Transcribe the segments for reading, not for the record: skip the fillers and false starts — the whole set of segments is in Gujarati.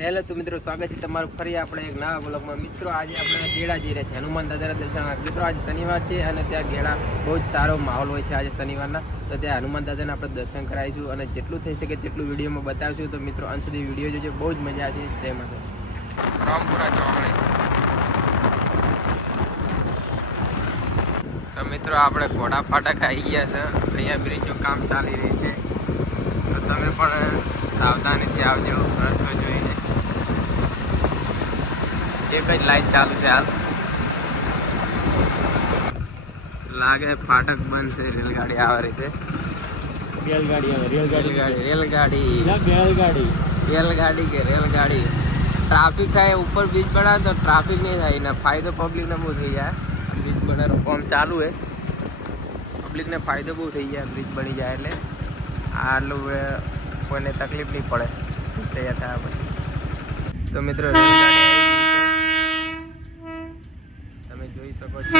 હેલો તો મિત્રો, સ્વાગત છે તમારું ફરી આપણે એક નવા બ્લોગમાં. મિત્રો આજે આપણે ગેડા જઈ રહ્યા છે હનુમાન દાદાના દર્શન. મિત્રો આજે શનિવાર છે અને ત્યાં ગેડા બહુ જ સારો માહોલ હોય છે આજે શનિવારના. તો ત્યાં હનુમાન દાદાના આપણે દર્શન કરાવીશું અને જેટલું થઈ શકે તેટલું વિડીયોમાં બતાવીશું. તો મિત્રો અંત સુધી વિડીયો જોજો, બહુ જ મજા આવશે. જય માતા. રામપુરા ચોકડી. તો મિત્રો આપણે ઘોડા ફાટક આવી ગયા છે. અહીંયા બ્રિજનું કામ ચાલી રહ્યું છે, તો તમે પણ સાવધાનીથી આવજો રસ્તો જોઈને. એક જ લાઈટ ચાલુ છે હાલ. લાગે ફાટક બંધ છે, રેલગાડી આવે છે. રેલગાડી કે રેલગાડી. ટ્રાફિક થાય ઉપર બ્રિજ બનાવે તો ટ્રાફિક નહીં થાય ને ફાયદો પબ્લિકને બહુ થઈ જાય. બ્રિજ બનાવવાનું કામ ચાલુ છે, પબ્લિકને ફાયદો બહુ થઈ જાય બ્રિજ બની જાય એટલે. આટલું કોઈને તકલીફ નહીં પડે તૈયાર થયા પછી. તો મિત્રો તમે જોઈ શકો છો.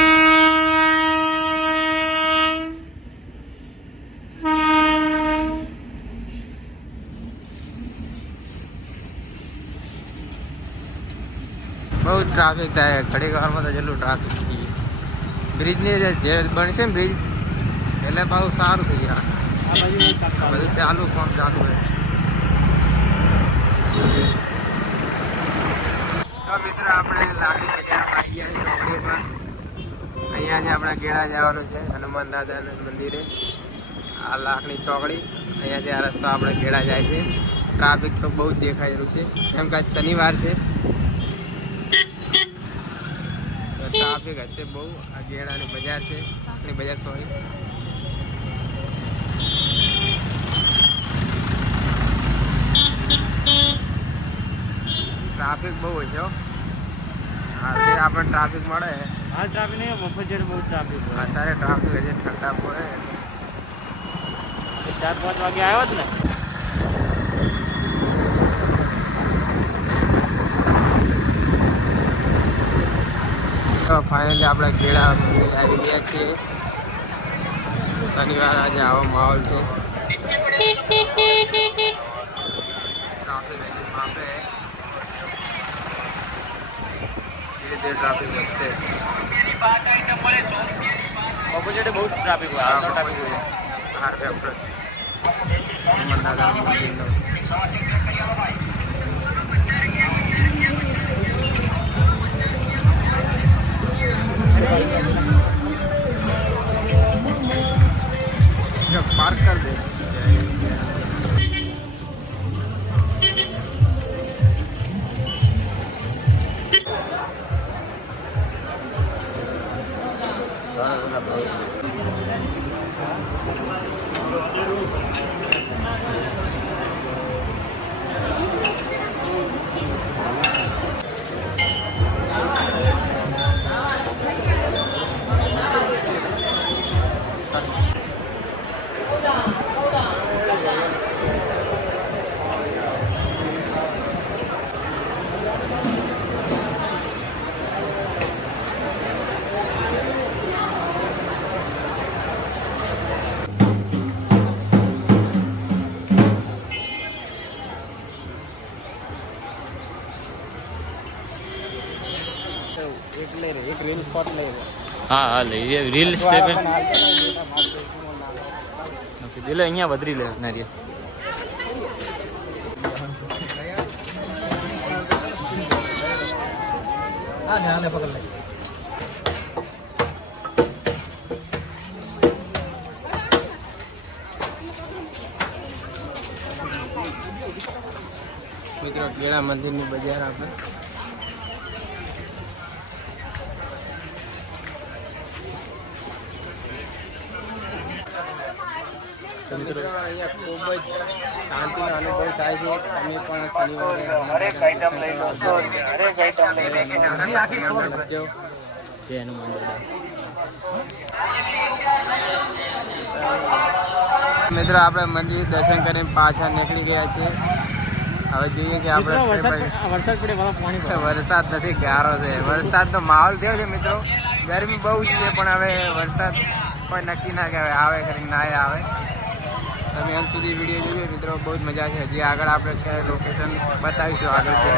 બહુ ટ્રાફિક થાય ઘડી વારમાં તો જેટલું ટ્રાફિક થઈ ગયું. બ્રિજની જે બનશે ને બ્રિજ એટલે બહુ સારું થઈ ગયા. બધું ચાલુ કામ ચાલુ હોય. તો મિત્રો આપણે લાકડી બજારમાં આવી ગયા ચોકડી પર. અહીંયાથી આપણે ગેડા જવાનું છે હનુમાન દાદાના મંદિરે. આ લાકડી ચોકડી, અહીંયાથી આ રસ્તો આપણે ગેડા જાય છે. ટ્રાફિક તો બહુ જ દેખાઈ રહ્યું છે કેમ કે આજ શનિવાર છે. ટ્રાફિક હશે બહુ. આ ગેડાની બજાર છે, લાકડી બજાર સોરી. ટ્રાફિક બહુ હોય છે. હા તે આપણે ટ્રાફિક મળે. હા ટ્રાફિક નહીં, મફત જેડ બહુ ટ્રાફિક હોય. અત્યારે ટ્રાફિક હજી ઠંડા પડે. 4-5 વાગે આવ્યો જ ને. તો ફાઇનલી આપણે ગેડા મંદિર આવી ગયા છીએ. શનિવાર આજે આવો માહોલ છે. ટ્રાફિક હજી માપે, ધીરે ધીરે ટ્રાફિક વધશે. મફત જેડ બહુ ટ્રાફિક હોય. આ ટ્રાફિક હોય. હારે આપણે હનુમાન દાદા મંદિરનો पार्क कर दे. एक रील स्पॉट ले. હા હા લઈ રીલ્સ તે દિલે અહીંયા વધરી લે નારી. હા ને આને પકડ લે. મિત્રો ગેડા મંદિરની બજાર આપણે. મિત્રો અહીંયા ખૂબ જ શાંતિનો અનુભવ થાય છે. અમે પણ શનિવારે જય હનુમાન દાદા. મિત્રો આપણે મંદિર દર્શન કરીને પાછા નીકળી ગયા છીએ. હવે જોઈએ કે આપણે વરસાદ નથી, ગારો છે. વરસાદનો માહોલ થયો છે મિત્રો. ગરમી બહુ જ છે પણ હવે વરસાદ કોઈ નક્કી ના કહેવાય, આવે ખરી ના આવે. તમે અંત સુધી વિડીયો જોજો મિત્રો, બહુ જ મજા છે. હજી આગળ આપણે લોકેશન બતાવીશું આગળ છે.